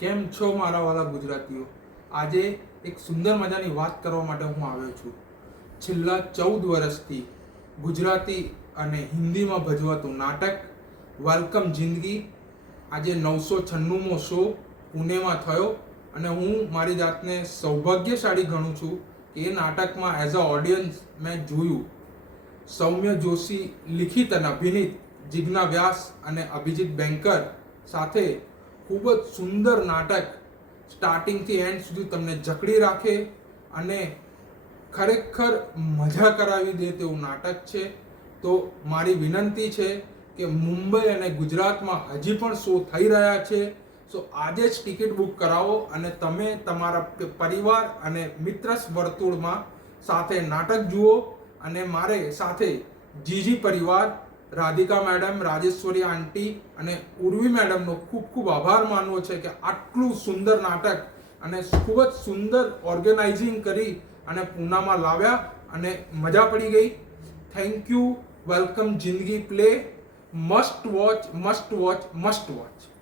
કેમ છો મારા વાલા ગુજરાતીઓ? આજે એક સુંદર મજાની વાત કરવા માટે હું આવ્યો છું. છેલ્લા 14 વર્ષથી ગુજરાતી અને હિન્દીમાં ભજવાતું નાટક વેલકમ જિંદગી આજે 996મો શો પુણેમાં થયો અને હું મારી જાતને સૌભાગ્યશાળી ગણું છું કે એ નાટકમાં એઝ અ ઓડિયન્સ મેં જોયું. સૌમ્ય જોશી લિખિત અને અભિનીત જિજ્ઞા વ્યાસ અને અભિજીત બેંકર સાથે ખૂબ જ સુંદર નાટક સ્ટાર્ટિંગથી એન્ડ સુધી તમને જકડી રાખે અને ખરેખર મજા કરાવી દે તેવું નાટક છે. તો મારી વિનંતી છે કે મુંબઈ અને ગુજરાતમાં હજી પણ શો થઈ રહ્યા છે. સો આજે જ ટિકિટ બુક કરાવો અને તમે તમારા પરિવાર અને મિત્ર વર્તુળમાં સાથે નાટક જુઓ. અને મારે સાથે જીજી પરિવાર, રાધિકા મેડમ, રાજેશ્વરી આંટી અને ઉર્વી મેડમનો ખૂબ ખૂબ આભાર માનવો છે કે આટલું સુંદર નાટક અને ખૂબ જ સુંદર ઓર્ગેનાઇઝિંગ કરી અને પૂનામાં લાવ્યા અને મજા પડી ગઈ. Thank you. વેલકમ જિંદગી play. Must watch, must watch, must watch.